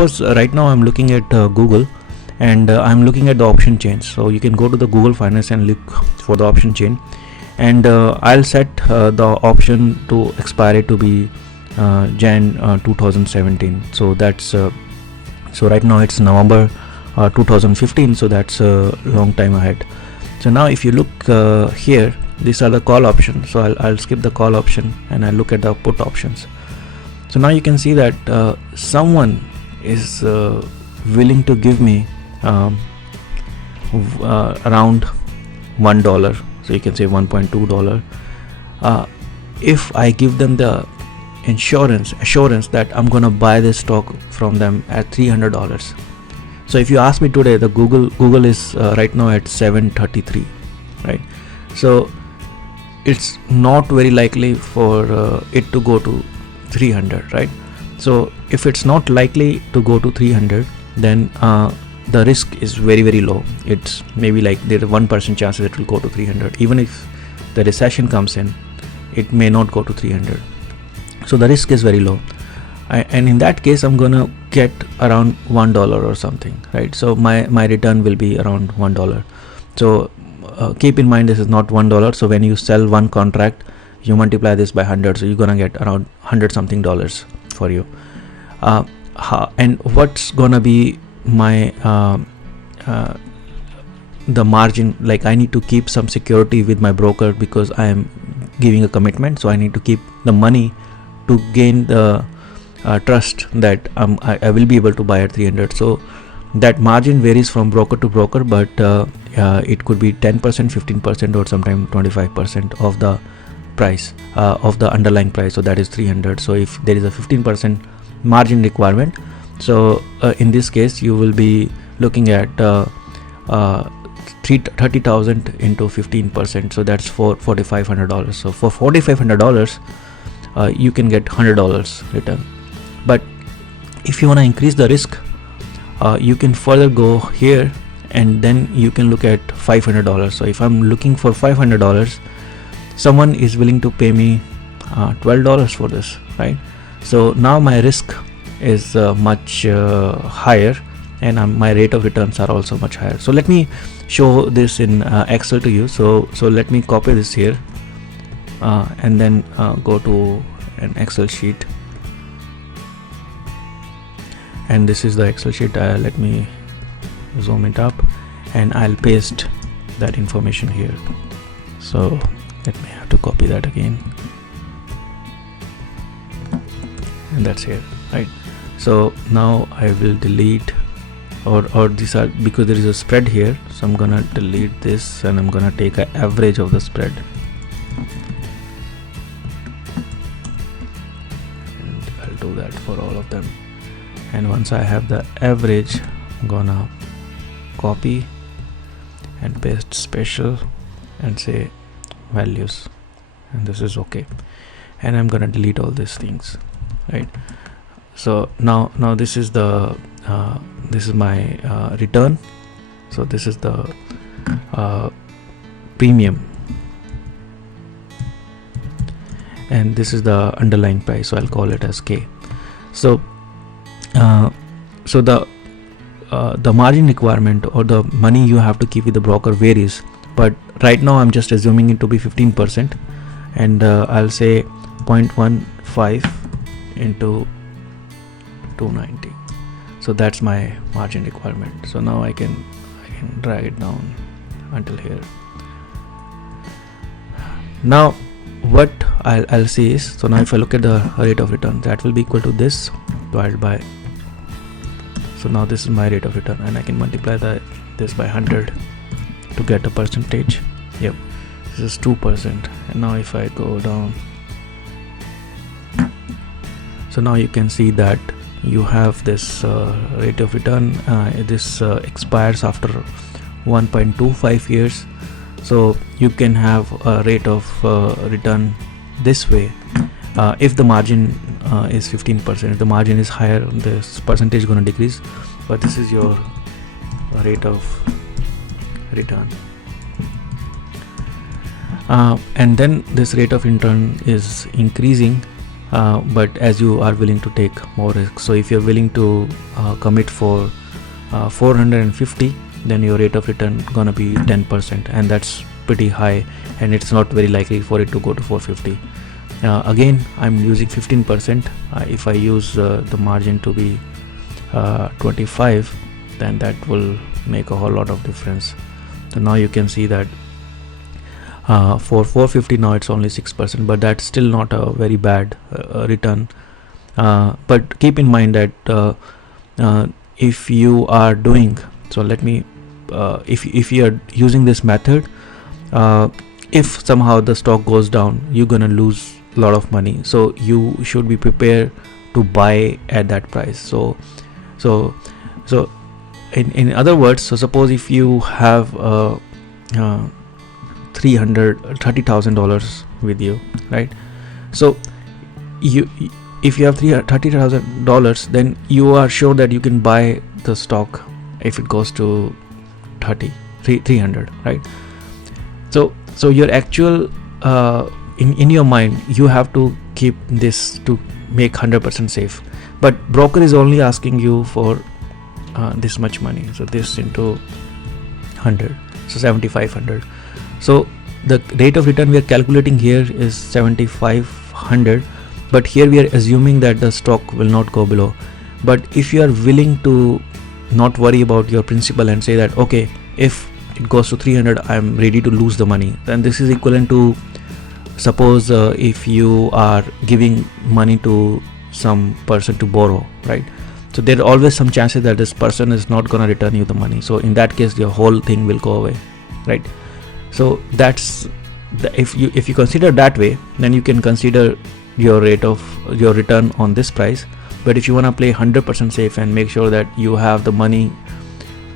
suppose right now I'm looking at Google, and I'm looking at the option chain. So you can go to the Google Finance and look for the option chain, and I'll set the option to expiry to be Jan 2017. So that's so right now it's November 2015, so that's a long time ahead. So now if you look here, these are the call options. So I'll skip the call option and I'll look at the put options. So now you can see that someone is willing to give me around $1. So you can say $1.2. If I give them the assurance that I'm gonna buy this stock from them at $300. So if you ask me today, the Google is right now at 733, right? So it's not very likely for it to go to 300, right? So if it's not likely to go to 300, then the risk is very, very low. It's maybe like there's a 1% chance that it will go to 300. Even if the recession comes in, it may not go to 300. So the risk is very low. And in that case, I'm gonna get around $1 or something, right? So my return will be around $1. So keep in mind, this is not $1. So when you sell one contract, you multiply this by 100, so you're gonna get around 100 something dollars for you. And what's gonna be my the margin? Like, I need to keep some security with my broker because I am giving a commitment, so I need to keep the money to gain the trust that I will be able to buy at 300. So that margin varies from broker to broker, but it could be 10%, 15%, or sometimes 25% of the price of the underlying price. So that is 300. So if there is a 15% margin requirement, so in this case you will be looking at 30,000 into 15%. So that's for $4,500. So for $4,500 you can get $100 return. But if you want to increase the risk, you can further go here, and then you can look at $500. So if I'm looking for $500, someone is willing to pay me $12 for this, right? So now my risk is much higher, and my rate of returns are also much higher. So let me show this in Excel to you. So let me copy this here and then go to an Excel sheet. And this is the Excel sheet. Let me zoom it up, and I'll paste that information here. So let me have to copy that again, and that's here, right? So now I will delete, or these are, because there is a spread here, so I'm gonna delete this, and I'm gonna take an average of the spread, and I'll do that for all of them. And once I have the average, I'm gonna copy and paste special and say values, and this is okay. And I'm gonna delete all these things, right? So now this is the this is my return. So this is the premium, and this is the underlying price, so I'll call it as K. So the margin requirement, or the money you have to keep with the broker, varies, but right now I'm just assuming it to be 15%, and I'll say 0.15 into 290. So that's my margin requirement. So now I can drag it down until here. Now what I'll see is, so now if I look at the rate of return, that will be equal to this divided by, so now this is my rate of return, and I can multiply this by 100 to get a percentage. Yep, this is 2%. And now if I go down, so now you can see that you have this rate of return. This expires after 1.25 years. So you can have a rate of return this way if the margin is 15%. If the margin is higher, this percentage is going to decrease, but this is your rate of return. And then this rate of return is increasing but as you are willing to take more risk. So if you're willing to commit for 450, then your rate of return gonna be 10%, and that's pretty high, and it's not very likely for it to go to 450. Again, I'm using 15%. If I use the margin to be 25, then that will make a whole lot of difference. So now you can see that for 450 now it's only 6%, but that's still not a very bad return. But keep in mind that if you are doing, so let me if you are using this method, if somehow the stock goes down, you're gonna lose a lot of money, so you should be prepared to buy at that price. So in other words, so suppose if you have $30,000 with you, right? So if you have $30,000, then you are sure that you can buy the stock if it goes to 300, right? So your actual in your mind, you have to keep this to make 100% safe, but broker is only asking you for this much money, so this into 100, so 7,500. So the rate of return we are calculating here is 7,500, but here we are assuming that the stock will not go below. But if you are willing to not worry about your principal and say that, okay, if it goes to 300, I'm ready to lose the money, then this is equivalent to, suppose if you are giving money to some person to borrow, right? So there are always some chances that this person is not going to return you the money. So in that case, your whole thing will go away, right? So that's if you consider that way, then you can consider your rate of your return on this price. But if you want to play 100% safe and make sure that you have the money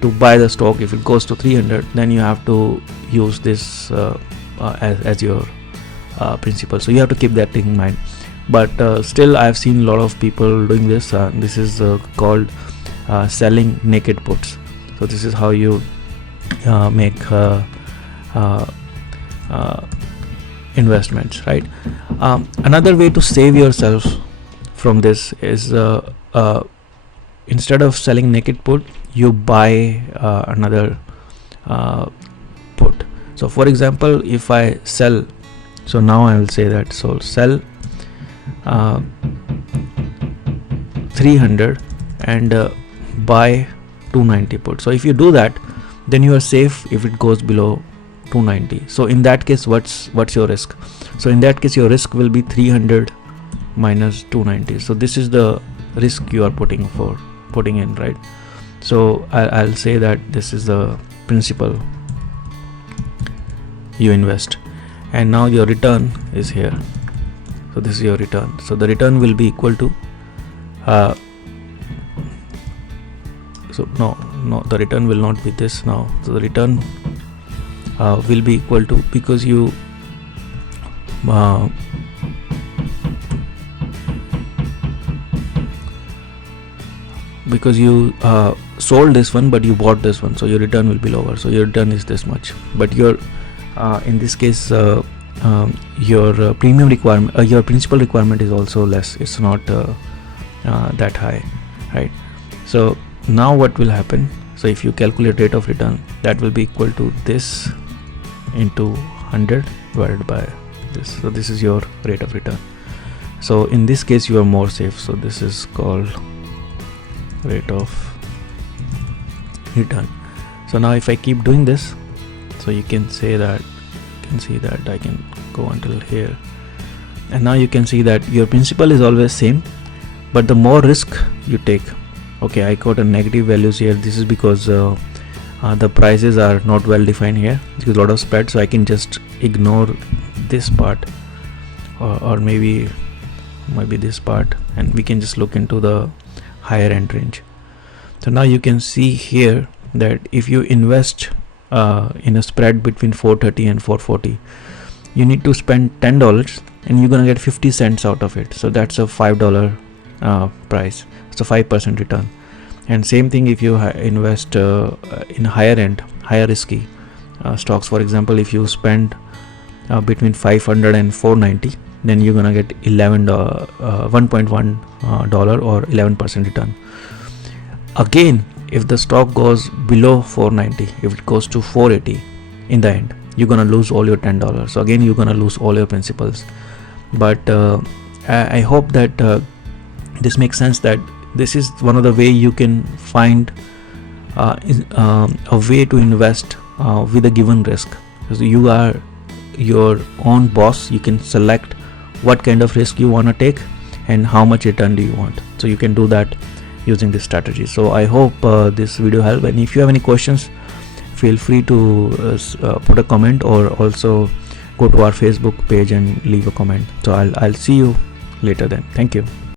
to buy the stock if it goes to 300, then you have to use this as your principal. So you have to keep that thing in mind. But still, I've seen a lot of people doing this. This is called selling naked puts. So this is how you make investments, right? Another way to save yourself from this is instead of selling naked put, you buy another put. So for example, if I sell, so now I will say that, so sell 300 and buy 290 put. So if you do that, then you are safe if it goes below 290. So in that case, what's your risk? So in that case, your risk will be 300 minus 290. So this is the risk you are putting in, right? So I'll say that this is the principal you invest, and now your return is here. So this is your return. So the return will be equal to so no, the return will not be this now. So the return will be equal to, because you sold this one but you bought this one, so your return will be lower. So your return is this much, but your in this case your premium requirement, your principal requirement is also less. It's not that high, right? So now what will happen? So if you calculate rate of return, that will be equal to this into 100 divided by this. So this is your rate of return. So in this case, you are more safe. So this is called rate of return. So now if I keep doing this, so you can say that, see that I can go until here, and now you can see that your principal is always same, but the more risk you take. Okay, I got a negative values here. This is because the prices are not well defined here. There's a lot of spread, so I can just ignore this part, or maybe this part, and we can just look into the higher end range. So now you can see here that if you invest in a spread between 430 and 440, you need to spend $10 and you're gonna get 50 cents out of it. So that's a $5 price. It's a 5% return. And same thing if you invest in higher risky stocks. For example, if you spend between 500 and 490, then you're gonna get $1.1 or 11% return. Again, if the stock goes below 490, if it goes to 480, in the end you're gonna lose all your $10. So again, you're gonna lose all your principals. But I hope that this makes sense, that this is one of the way you can find a way to invest with a given risk. Because you are your own boss, you can select what kind of risk you want to take and how much return do you want. So you can do that using this strategy. So I hope this video helped, and if you have any questions, feel free to put a comment, or also go to our Facebook page and leave a comment. So I'll see you later then. Thank you.